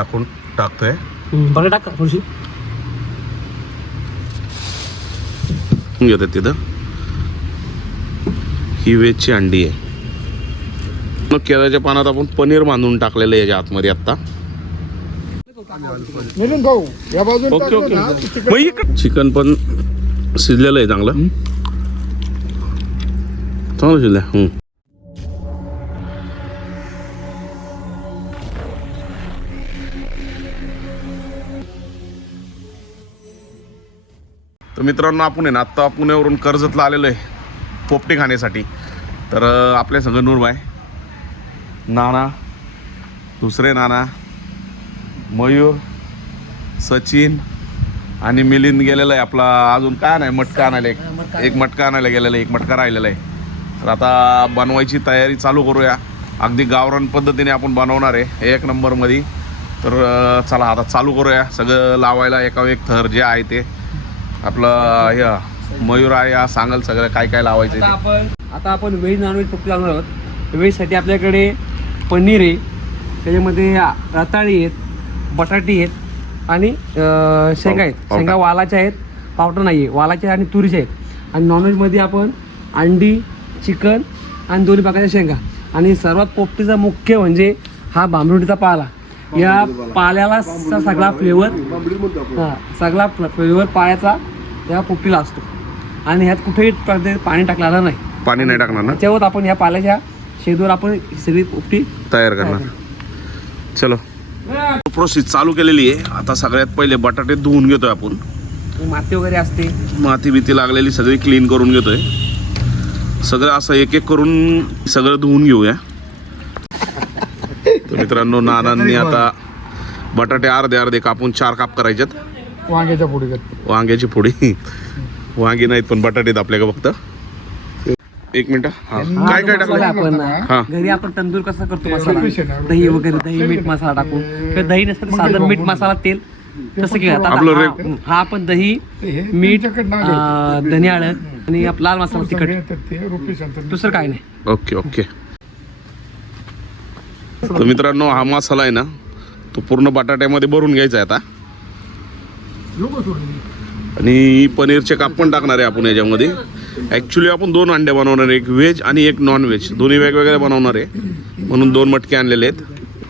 टाकून टाकतोय. बरं टाक थोडीशी? घेतात तिथं. ही वेजची अंडी आहे. मग केळ्याच्या पानात आपण पनीर बांधून टाकलेलं आहे याच्या आतमध्ये आता नितीन भाऊ या बाजून ओके ओके. मग इकडं चिकन पण शिजलेलं आहे चांगलं. चांगलं शिजलं तर मित्रांनो आपण आहे ना आत्ता पुण्यावरून कर्जतला आलेलो आहे पोपटे खाण्यासाठी. तर आपल्या संग नूरबाय नाना दुसरे नाना मयूर सचिन आणि मिलिंद गेलेला आहे आपला अजून. काय नाही मटका आणायला एक एक मटका आणायला गेलेला आहे एक मटका राहिलेला आहे. तर आता बनवायची तयारी चालू करूया. अगदी गावरान पद्धतीने आपण बनवणार आहे एक नंबरमध्ये. तर चला आता चालू करूया. सगळं लावायला एका एक थर जे आहे ते. आपलं हे मयूर आहे हा सांगल सगळं काय काय लावायचं आता आहे ते. आपण आता आपण व्हेज नॉनव्हेज फक्त लावणार आहोत व्हेजसाठी आपल्याकडे पनीर आहे त्याच्यामध्ये रताळी आहेत बटाटी आहेत आणि अं, शेंगा आहेत पावटा. शेंगा वालाच्या आहेत पावटा नाही आहे वालाच्या आणि तुरीच्या आहेत आणि नॉनव्हेजमध्ये आपण अंडी चिकन आणि दोन्ही प्रकारच्या शेंगा आणि सर्वात पोपटीचा मुख्य म्हणजे हा बांबरुटीचा पाला या पाल्याला सगळा फ्लेवर हा सगळा फ्लेवर पायाचा या पोपटीला असतो. आणि ह्यात कुठेही प्रकारे पाणी टाकलेलं नाही. पाणी नाही टाकणार ना? त्याच्यावर आपण या पाल्याच्या शेदवर आपण ही सगळी पोपटी तयार करणार. चलो. प्रोसेस चालू केलेली आहे. आता सगळ्यात पहिले बटाटे धुवून घेतोय आपण. माती वगैरे असते. माती बिती लागलेली सगळी क्लीन करून घेतोय. सगळं असं एक एक करून सगळं धुवून घेऊया. मित्रांनो नानांनी आता बटाटे अर्धे अर्धे कापून चार काप करायच्यात वांग्याच्या पुढे वांग्याची फोडी वांगी नाहीत पण बटाटे आहेत आपल्याकडे फक्त? एक मिनिट. हा. काय काय टाकलं? आपण हा. घरी आपण तंदूर कसा करतो मसाला. दही वगैरे दही मीठ मसाला टाकून. किंवा दही नसेल तर साधं मीठ मसाला तेल. तसं आपलं रे- हा- हा आपण दही हे मीठ त्यांच्याकडनं आले. अं, धने हळद आणि आपला लाल मसाला तिखट. सगळे तर ते रुपये अंतर दुसरं काय नाही. Okay okay. तर मित्रांनो हा मसाला आहे ना तो पूर्ण बटाट्यामध्ये भरून घ्यायचा आहे आता. आणि पनीरचे काप पण टाकणार आहे आपण याच्यामध्ये. ॲक्च्युली आपण दोन अंडे बनवणार आहे एक व्हेज आणि एक नॉन व्हेज दोन्ही वेगवेगळे बनवणार आहे. म्हणून दोन मटके आणलेले आहेत.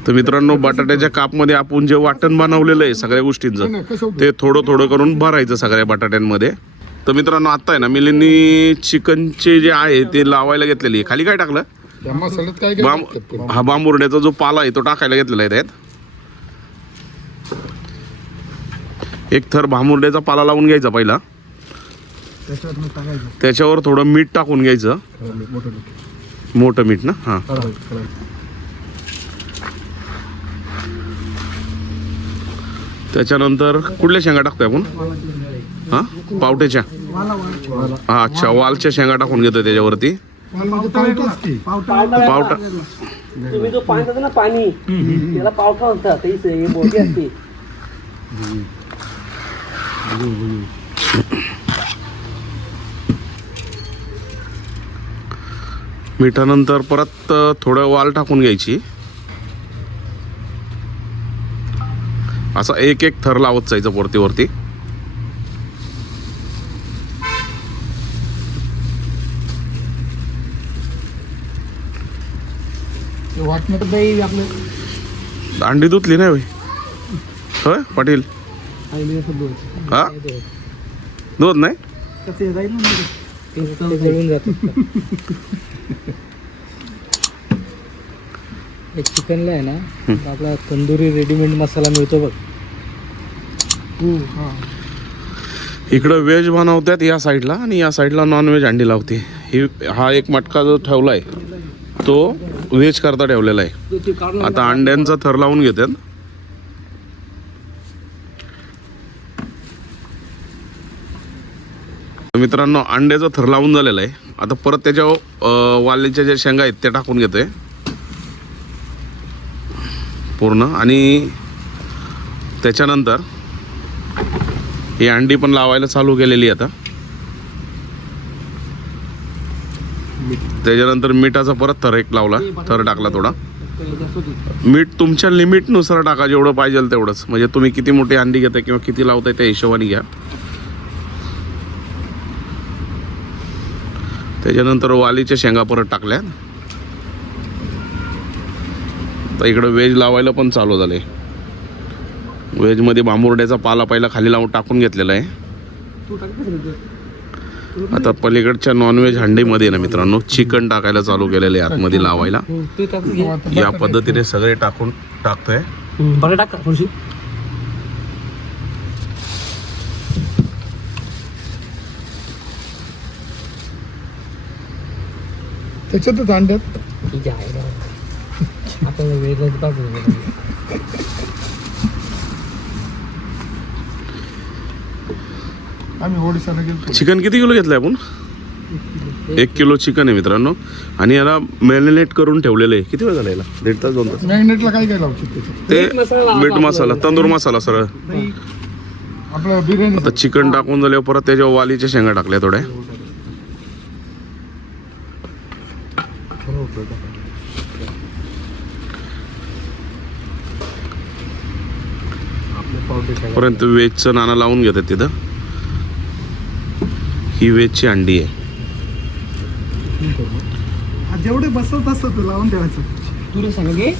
तर मित्रांनो बटाट्याच्या कापमध्ये आपण जे वाटण बनवलेलं आहे सगळ्या गोष्टींचं? ते थोडं थोडं करून भरायचं सगळ्या बटाट्यांमध्ये. तर मित्रांनो आत्ता आहे ना मिलींनी चिकनचे जे आहे ते लावायला घेतलेली आहे. खाली काय टाकलं? त्या मसाल्यात काय टाकतात? हा बांबुर्ड्याचा जो पाला आहे तो टाकायला घेतलेला आहे त्यात. एक थर भांबुर्ड्याचा पाला लावून घ्यायचा पहिला. त्याच्यात मग टाकायचं. त्याच्यावर थोडं मीठ टाकून घ्यायचं. मोठं मोठं. मोठं. मीठ ना? हां. त्याच्यानंतर कुठल्या शेंगा टाकतोय आपण? हां? पावट्याच्या. हा अच्छा. वालच्या शेंगा टाकून घेतोय त्याच्यावरती. मला पावटंच की. पावटा तुम्ही जो पाणी ना पाणी त्याला पावठा म्हणतात. हे मोठी असते. मिठानंतर परत थोडं वाल टाकून घ्यायची. असं एक एक थर लावत जायचं वरती वरती. ते वाटणं तर दही आपलं. अंडी धुतली नाही होय? होय पाटील? असं दोन हा? दूध नाही? कसं जाईल ना ते जळून जातं एक चिकनला आहे ना आपला तंदुरी रेडीमेड मसाला मिळतो बघ. इकडं व्हेज बनवतात या साईडला आणि या साईडला नॉन व्हेज अंडी लावते. ही हा एक मटका जो ठेवला आहे तो व्हेज करता ठेवलेला आहे. आता अंड्यांचा थर लावून घेतात. मित्रांनो अंड्याचा थर लावून झालेला आहे. आता परत त्याच्यावर अं, वालीच्या ज्या शेंगा आहेत त्या टाकून घेतोय. पूर्ण. आणि त्याच्यानंतर ही अंडी पण लावायला चालू केलेली आहे आता. त्याच्यानंतर मिठाचा परत थर एक लावला. थर टाकला थोडा. मीठ तुमच्या लिमिटनुसार टाका जेवढं पाहिजे तेवढंच. म्हणजे तुम्ही किती मोठी अंडी घेताय किंवा किती लावताय त्या हिशोबाने घ्या. त्याच्यानंतर वालीच्या शेंगा परत टाकल्या तर इकडं व्हेज लावायला पण चालू झाले व्हेजमध्ये बांबुर्ड्याचा पाला पहिला खाली लावून टाकून घेतलेला आहे. आता पलीकडच्या नॉनव्हेज हंडीमध्ये ना मित्रांनो चिकन टाकायला चालू केलेलं आहे आतमध्ये लावायला. घे या पद्धतीने सगळे टाकून टाकतोय. बरं टाक थोडीशी. त्याच्यातच अंड्यात? ठीक आहे आपण वेगळं टाकू आम्ही ओडिसाला गेलो चिकन किती किलो घेतलंय आपण? एक किलो चिकन आहे मित्रांनो. आणि याला मॅरिनेट करून ठेवलेलं आहे. किती वेळ झाला याला? दीड तास दोन तास. मॅग्नेटला काय काय लावतो त्याच्यात ते मीठ मसाला तंदूर मसाला सरळ. आपलं बिर्याणी. आता चिकन टाकून झाल्यावर परत त्याच्यावर वालीच्या शेंगा टाकल्या थोड्या. परंतु वेजचं नाणं लावून घेतात तिथं. ही वेजची अंडी आहे. जेवढे बसवत असतं ते लावून ठेवायचं. तुला सांग घे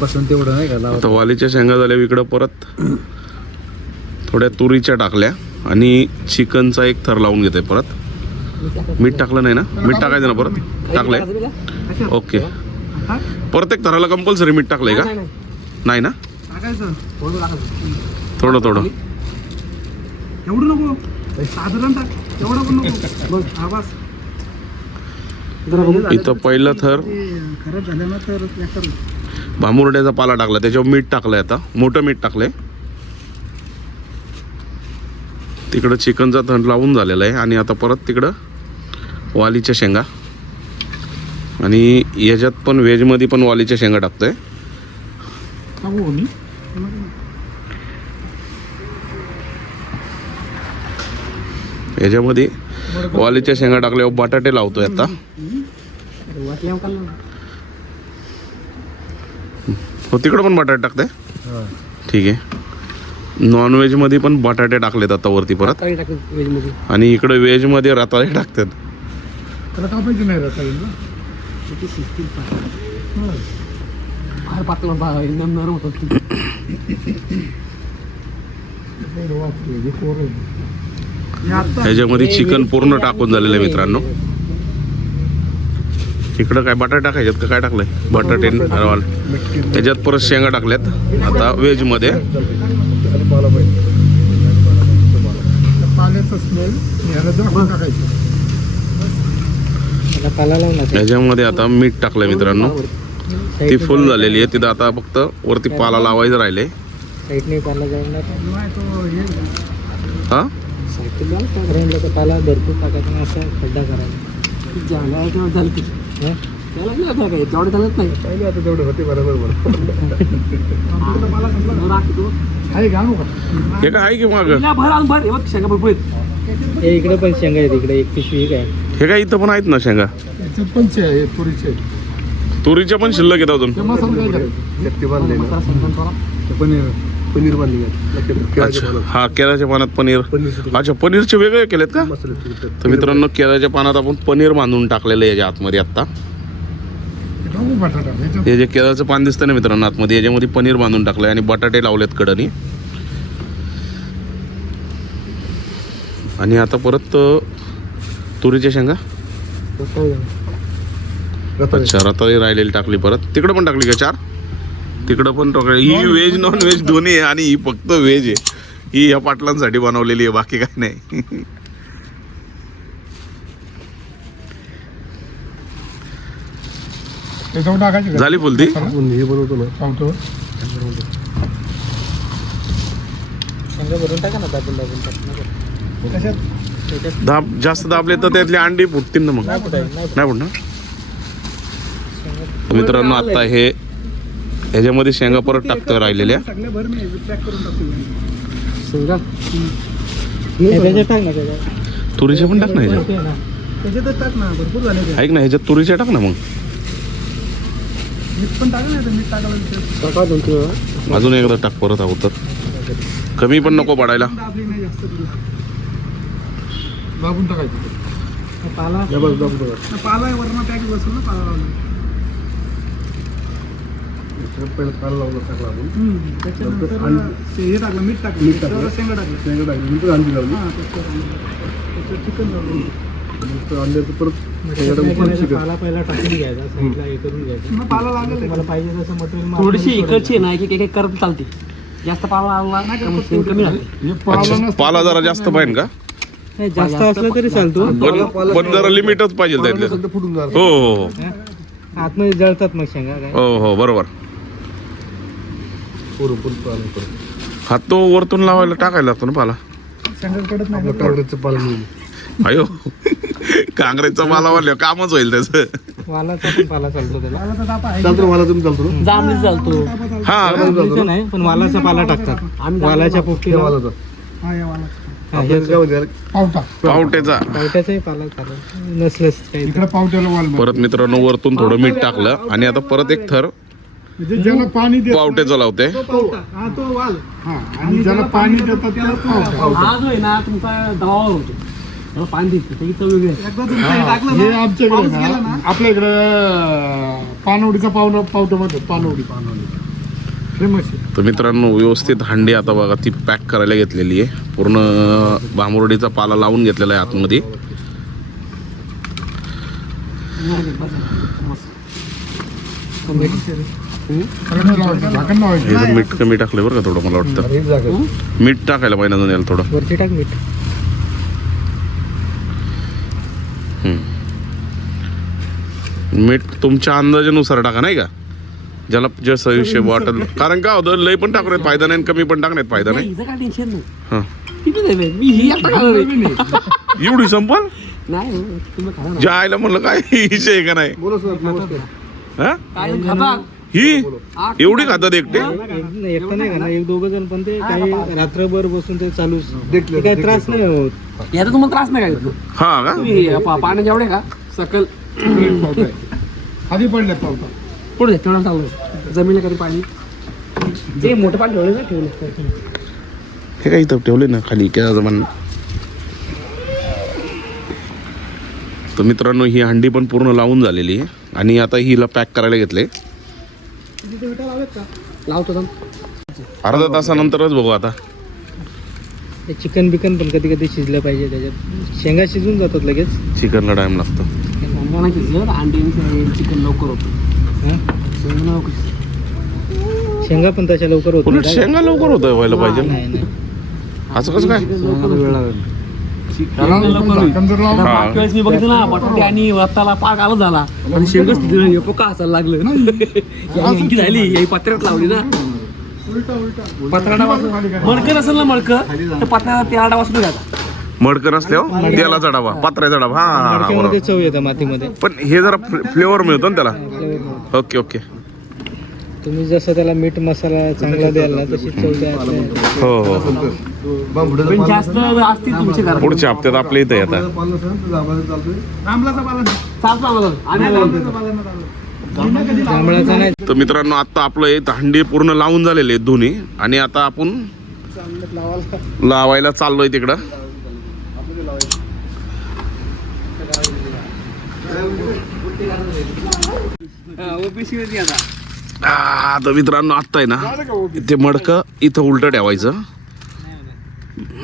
बसून तेवढं नाही का आता वालीच्या शेंगा झाल्या इकडं परत. थोड्या तुरीच्या टाकल्या आणि चिकनचा एक थर लावून घेते परत. मीठ टाकलं नाही ना? मीठ टाकायचं ना परत? टाकलंय? ओके. प्रत्येक थराला कंपल्सरी मीठ टाकलंय का? नाही ना? टाकायचं. थोडं थोडं. एवढं नको. साधारण टाक. एवढं पण नको. बघ आवाज. इथं पहिलं थर. खराब झालं ना तर याचं भांबुर्ड्याचा पाला टाकला त्याच्यावर मीठ टाकलंय आता. मोठं मीठ टाकलंय. तिकडं चिकनचा थंड लावून झालेला आहे. आणि आता परत तिकडं वालीच्या शेंगा. आणि याच्यात पण व्हेजमध्ये पण वालीच्या शेंगा टाकतोय. याच्यामध्ये वालीच्या शेंगा टाकल्यावर बटाटे लावतोय आता. हो तिकडं पण बटाटे टाकताय? ठीक आहे. नॉनव्हेजमध्ये पण बटाटे टाकलेत आता वरती परत. वेजमध्ये. आणि इकडे व्हेजमध्ये रताळे टाकतात. ह्याच्यामध्ये चिकन पूर्ण टाकून झालेलं आहे मित्रांनो. इकडं काय बटाटे टाकायच्यात का? काय टाकलंय? बटाटे त्याच्यात परत शेंगा टाकल्यात. आता व्हेजमध्ये. पाला पाहिजे त्या पाल्याचा स्मेल ह्याला दाखवून टाकायचं आता मीठ टाकलंय मित्रांनो. ती फुल झालेली आहे. तिथं आता फक्त वरती पाला लावायचं राहिले हे? साईडला तर पाला भरपूर टाकायचा आणि असा खड्डा करायचा झालं तेव्हा झालं की हं? त्याला नाही आता काय तेवढं झालंच नाही पहिले आता तेवढे होते बरोबर बरोबर बरं, राख तू. आहे घालू का हे काय आहे की मग तिला भर आणि भर हे बघ शेंगा भरपूर आहेत हे इकडे पण शेंगा आहेत इकडे एक पिशवी एक आहे हे काय इथं पण आहेत ना शेंगा याच्यात पण तुरीचे तुरीच्या पण शिल्लक येत अजून ते मसाला काय करायचं थोडा. पनीर बांधली अच्छा. हा केळाच्या पानात पनीर. अच्छा पनीरचे वेगळे केलेत का? तर मित्रांनो केळाच्या पानात आपण पनीर बांधून टाकलेलं आहे याच्या आतमध्ये आत्ता. हे जे केळाचं पान दिसतं ना मित्रांनो आतमध्ये याच्यामध्ये पनीर बांधून टाकलंय आणि बटाटे लावलेत कडनी. आणि आता परत तुरीच्या शेंगा? अच्छा रताळी राहिलेली टाकली परत. तिकडं पण टाकली का चार? तिकडं पण टाकली ही व्हेज नॉन व्हेज दोन्ही आहे आणि ही फक्त व्हेज आहे. ही या पाटलांसाठी बनवलेली आहे बाकी काही नाही. त्याच्यावर टाकायची का? झाली फुलती? हे? बनवतो ना. पावतो शेंगा भरून टाका ना दाबून दाबून टाक कशात? दाब जास्त दाबले तर त्यातली अंडी फुटतील ना मग. नाही नाही फुटणार? तर मित्रांनो आता हे ह्याच्यामध्ये शेंगा परत टाकतोय राहिलेल्या. सगळ्या भर मी पॅक करून टाकतो शेंगा त्याच्यात टाक ना त्याच्यात. तुरीच्या पण टाक ना ह्याच्यात. ते ना. त्याच्यातच टाक ना भरपूर झाले ते. ऐक ना ह्याच्यात तुरीच्या टाक ना मग. मीठ पण टाका नाही तर मीठ टाकायला विसरलो. टाका दोन तीन वेळा. अजून एकदा टाक परत अगोदर. कमी पण नको पडायला. आपली नाही जास्त दिली. दाबून टाकायचं. पाला. बघ पाला आहे वरण पॅक बसून ना पाला लावला. पहिलं पाला लावलं टाकला आपण. हम्म, त्याच्यानंतर आणि- ते हे टाकलं मीठ टाकलं मीठ टाकलं. त्याच्यावर शेंगा टाकलं शेंगा टाकली नंतर अंडी लावली. हां त्याच्यावर चिकन लावलं. नंतर अंड्याचं परत पाला पहिला टाकून घ्यायचा साईडला हे करून घ्यायचं. मग पाला लागेल. तुम्हाला पाहिजे तसं मटेरियल थोडीशी इकडची ना एक एक करत चालते. जास्त पाला आला कमी हे पाला अच्छा नसतं. पाला जरा जास्त पाहिजे का? नाही जास्त असलं तरी चालतो. पण जरा लिमिटच पाहिजे हो हो हो. आतमध्ये जळतात मग शेंगा काय? हो हो बरोबर. हात तो वरतून लावायला टाकायला लागतो ना पाला? शेंगा पडत नाही आपलं काँग्रेसचं पाला मिळून अयो काँग्रेसचा पाला वाढल्या कामच होईल त्याचं. वालाचा पण पाला चालतो त्याला. पाला तर तापा आहे. चालतो मला तुम्ही चालतो ना? जांभळी चालतो. हा जांभळीचं नाही पण वालाचा पाला टाकतात. आम्ही वालाच्या त्या पोपटीला वालाचा. हा या वाला हा, आपल्याला हे काय म्हणते यार? पावटा. पावट्याचा. पावट्याचाही पाला चालत. नसलंच काही. इकडे पावट्याला वाल परत मित्रांनो वरतून थोडं मीठ टाकलं आणि आता परत एक थर म्हणजे ज्याला पाणी देत पावटा हा तो वाल. हा आणि ज्याला पाणी देतात त्याला पावटा हा जो आहे ना तुमचा दवावर होतो. त्याला पाणी देते त्याची चव वेगळी आहे एकदा तुमचं हे. टाकलं हे ना, आमच्याकडे पाऊस ना, गेला ना आपल्या इकडे पानवडीचा पावडा मध्ये पानवडी. पानवडी फेमस आहे. तर मित्रांनो व्यवस्थित हंडी आता बघा ती पॅक करायला घेतलेली आहे. पूर्ण बांबुर्डीचा पाला लावून घेतलेला आहे आतमध्ये. हे मीठ कमी टाकलं बरं का थोडं मला वाटतं. मीठ टाकायला पाहिजे अजून याला थोडं. वरती टाक मीठ. तुमच्या अंदाजानुसार टाका नाही का? ज्याला जसं हिशोब वाटेल कारण काय होतं लय पण टाकण्यात फायदा नाही आणि कमी पण टाकण्यात फायदा नाही. हां. ही. एवढी संपल? नाही तुम्ही खा ना ज्या आईला म्हणलं काय? हिशे आहे का नाही? बोला सर नमस्कार. हा? एवढी खातात एकटे? एक- एकटा नाही का एक दोघं जण पण ते काही रात्रभर बसून ते चालूच ते काही त्रास नाही होत. याचा तुम्हाला त्रास नाही काय हा का? तुम्ही पा- पाण्याच्या एवढे का? सकल. आधी पडले पावटा. पुढे तेवढं चालू जमिनीला कधी पाणी? ते मोठं पाणी ठेवलं ना ठेवलं. हे काय इथं ठेवले ना खाली क्या जमान तर मित्रांनो ही हंडी पण पूर्ण लावून झालेली आहे. आणि आता हिला पॅक करायला घेतले लावतो अर्धा तासानंतरच बघू आता. ते चिकन बिकन पण कधी कधी शिजलं पाहिजे त्याच्यात शेंगा शिजून जातात लगेच. चिकनला टाइम लागतो. अंडी चिकन लवकर होतं. हा? शेंगा पण तशा लवकर होत. शेंगा लवकर होतं व्हायला पाहिजे. असं कसं काय? चिकन लवकर मागच्या वेळेस मी बघितलं ना बटाटे आणि रताला पाक आला झाला. आणि शेंगच तिथे हे पोका हसायला लागलं? झाली ही पत्र्यात लावली ना. पत्रा डावा मडकं असेल ना मडकं? तर पत्र्याला तेला डावा सुद्धा घ्यायचा मडकर असल्यावर तेलाचा डबा पात्र्याचा डबा हा हा, हा चव येतं मातीमध्ये. पण हे जरा फ्लेवर मिळतो ना त्याला. Okay okay. तुम्ही जसं त्याला मीठ मसाला चांगला द्याल ना तशी चव द्या. हो हो. पण पाला- जास्त असतील तुमचे घरात पुढच्या हप्त्यात आपल्या इथं येतात. पाला असेल तर. चालतो आम्हाला. मित्रांनो आता आपलं हे हंडी पूर्ण लावून झालेले आहेत दोन्ही. आणि आता आपण लावायला चाललोय तिकडं. आता. तर मित्रांनो आत्ता आहे ना ते मडकं इथं उलट ठेवायचं.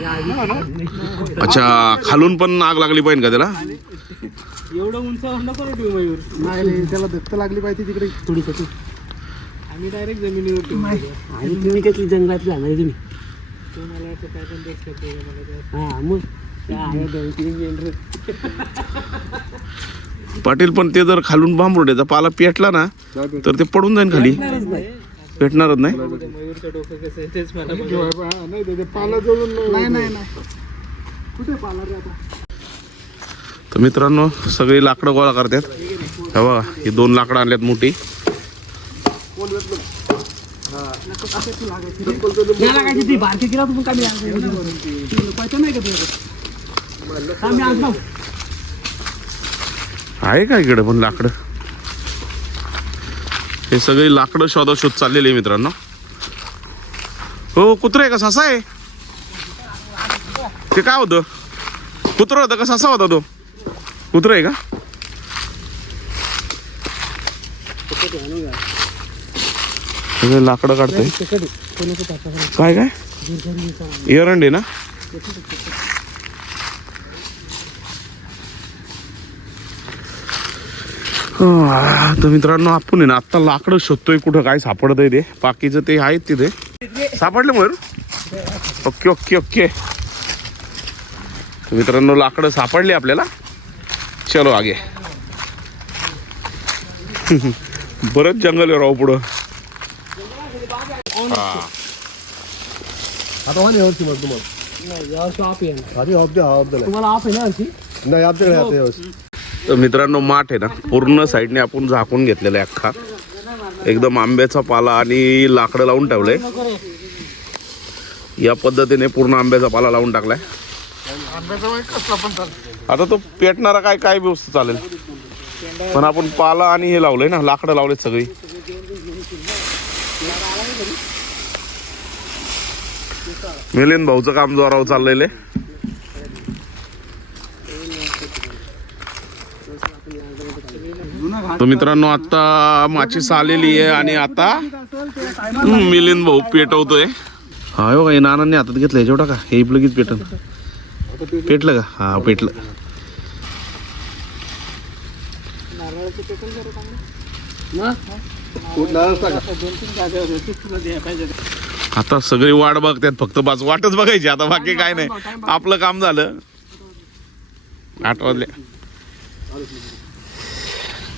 अच्छा खालून पण आग लागली पाहिजे का त्याला? एवढं उंच नको ठेवू मयूर. नाही त्याला धक्का लागली पाहिजे तिकडे थोडी छोटी आम्ही डायरेक्ट जमिनीवर ठेवू आणि तुम्ही कसली जंगलातली जाणार तुम्ही? करते मला त्या हा मग. पाटील पण ते जर खालून बांबुड्याचा पाला पेटला ना तर ते पडून जाईल खाली. भेटणारच नाही. मयूरचं डोकं कसं आहे तेच मला बघायचं. नाही ते- ते पाला नाही नाही नाही कुठे पाला रे आता तर मित्रांनो सगळी लाकडं गोळा करतात. हे बघा ही दोन लाकडं आणल्यात मोठी. तुम्ही नाही का तुझ्याकडे आम्ही आणतो आहे का इकडे पण लाकडं? हे सगळे लाकडं शोधाशोध चाललेली आहे मित्रांनो. हो कुत्र आहे का? ससा आहे? ते काय होतं? कुत्र होतं का? ससा होता तो. कुत्र आहे का? सगळे लाकडं काढतोय. काय काय? एरंड आहे. ना तर मित्रांनो आपण आहे ना आत्ता लाकडं शोधतोय कुठं काय सापडत आहे ते. बाकीचं ते आहेत तिथे. सापडले मयूर ओके ओके ओके. तर मित्रांनो लाकडं सापडली आपल्याला. चलो आगे. बरंच जंगल आहे राव पुढं. हा. आता वाणी यावर्षी मग तुम्हाला? नाही यावर्षी ऑफ आहे तुम्हाला ऑफ आहे ना यावर्षी नाही आमच्याकडे आता यावर्षी. तर मित्रांनो माठ आहे ना पूर्ण साईडने आपण झाकून घेतलेलं आहे अख्खा. एकदम आंब्याचा पाला आणि लाकडं लावून ठेवलंय. या पद्धतीने पूर्ण आंब्याचा पाला लावून टाकलाय. आता तो पेटणारा काय काय व्यवस्था चालेल. पण आपण पाला आणि हे लावलंय ना लाकडं लावलेत सगळी. मिलिंद भाऊचं काम जोरावर चाललेलं आहे. तर मित्रांनो आता माचीस आलेली आहे आणि आता मिलिंद भाऊ पेटवतोय. हा हो हे नानांनी हातात घेतलं याच्यावर का? हे लगेच पेटन. पेटलं का? हा पेटलं. आता सगळी वाट बघतात फक्त बस वाटच बघायची आता बाकी काय नाही. आपलं काम झालं. आठ वाजल्या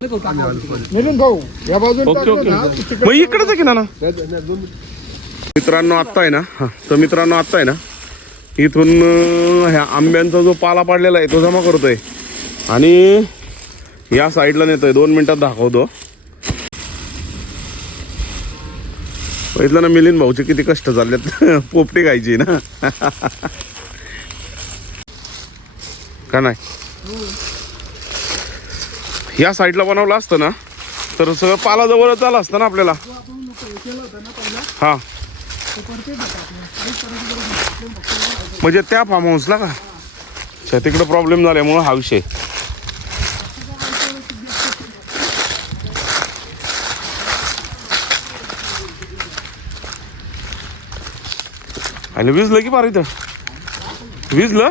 मिलिंद भाऊ या बाजूला ओके टाकलं ओके. ना की तिकडे- मग इकडेच आहे की ना मित्रांनो आत्ता आहे ना? हा, तर मित्रांनो आत्ता आहे ना? इथून अं, ह्या आंब्यांचा जो पाला पाडलेला आहे तो जमा करतोय. आणि या साईडला नेतोय. दोन मिनिटात दाखवतो. बघितलं ना मिलिंद भाऊचे किती कष्ट चाललेत पोपटी खायची ना. का नाही? या साईडला बनवलं असतं ना तर सगळं पालाजवळच आलं असतं ना आपल्याला. हा. म्हणजे त्या फार्म हाऊसला का? अच्छा तिकडं प्रॉब्लेम झाल्यामुळं हा विषय. आणि विजलं की पार इथं? विजलं?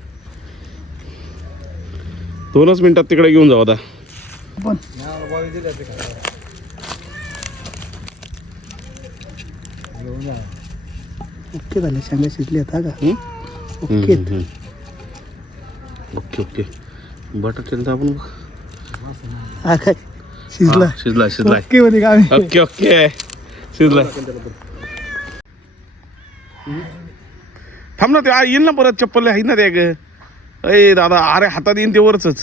दोनच मिनिटात तिकडे घेऊन जाऊ आता. ओके झाले शेंगा शिजली आता का? ओके. Okay okay. बटाटे तर आपण हा काय? शिजला. शिजला शिजलाय ओके मध्ये काय ओके ओके. शिजलाय थांब ना ते आ, येईल ना परत चप्पल आहे ना ते ग अय दादा अरे हातात येईन ते वरच ना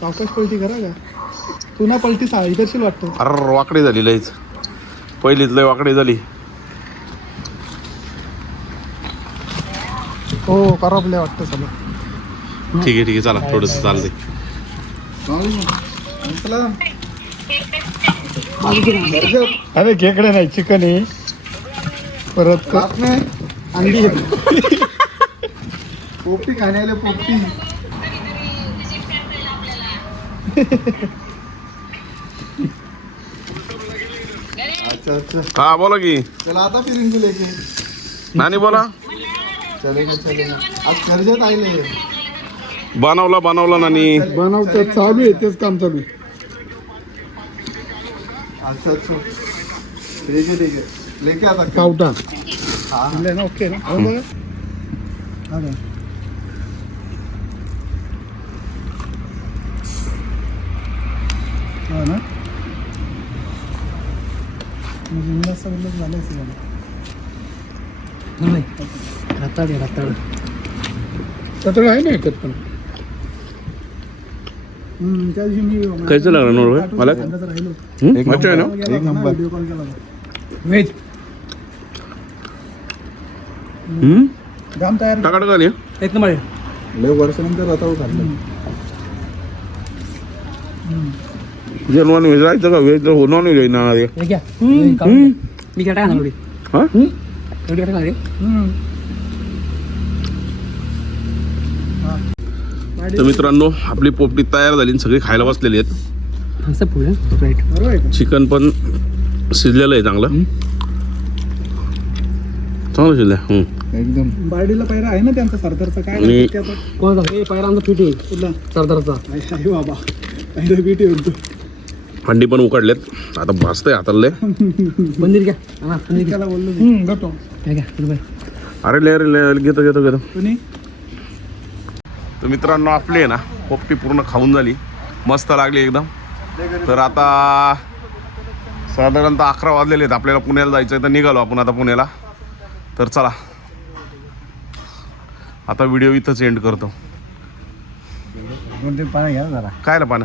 सावकाश पलटी करा का? पुन्हा पलटी सा इकडशील वाटतं. अरे वाकडी झाली लयच पहिलीच लय वाकडी झाली. हो करपले वाटतं सगळं. ठीक आहे ठीक आहे चला थोडंसं चालतंय. अरे खेकडे नाही चिकन आहे. परत अंडी पोपटी खाण्याला पोपटी अच्छा अच्छा हा बोला की. चला आता फिरून लेके नानी बोला. चलेगा चलेगा. आज कर्जत आले बनवला बनवला नानी. बनवतात चालू आहे तेच काम चालू आहे. अच्छा अच्छा. ठीक आहे ठीक आहे लेके आता. कावटा. ना ओके ना. हो बघा हा? हा ना. म्हणजे बोललं झालं असेल. मला. रताळ आहे रताळ. कटळ आहे ना एकत पण. हम्म, त्या दिवशी मी कैसे लागलं नोड मला हम्म? मच्छी आहे ना गेला होता ना, व्हिडिओ कॉल केला. व्हेज हम्म? जाम तयार टाका टाका आली एक नंबर आहे. लय वर्षानंतर रताळू खाल्लं. जे नॉन व्हेज राहायचं का व्हेज नॉन व्हेज ना रे हे घ्या. हे घ्या. मी काय टाका एवढी. हा? एवढी काय टाका रे तर मित्रांनो आपली पोपटी तयार झाली आणि सगळी खायला बसलेली आहेत. पुढे? चिकन पण शिजलेलं आहे चांगलं. चांगलं शिजलं. एकदम. बार्डीला पहिला आहे ना त्यांचा सरदारचा? काय आता? कोण हे पहिला आमचा कुठला? सरदारचा. आहे बाबा. पहिला बीटी होतो अंडी पण उकडलेत. आता भाजतंय हाताला पनीर घ्या. हा पनीर घ्या. त्याला बोललो मी. अरे ले अरे ले घेतो घेतो घेतो. तर मित्रांनो आपली आहे ना पोपटी पूर्ण खाऊन झाली. मस्त लागली एकदम. तर आता साधारणतः अकरा वाजलेले आहेत. आपल्याला पुण्याला जायचं आहे तर निघालो आपण आता पुण्याला. तर चला. आता व्हिडिओ इथंच एंड करतो. पाणी घ्या जरा. काय ना. पानं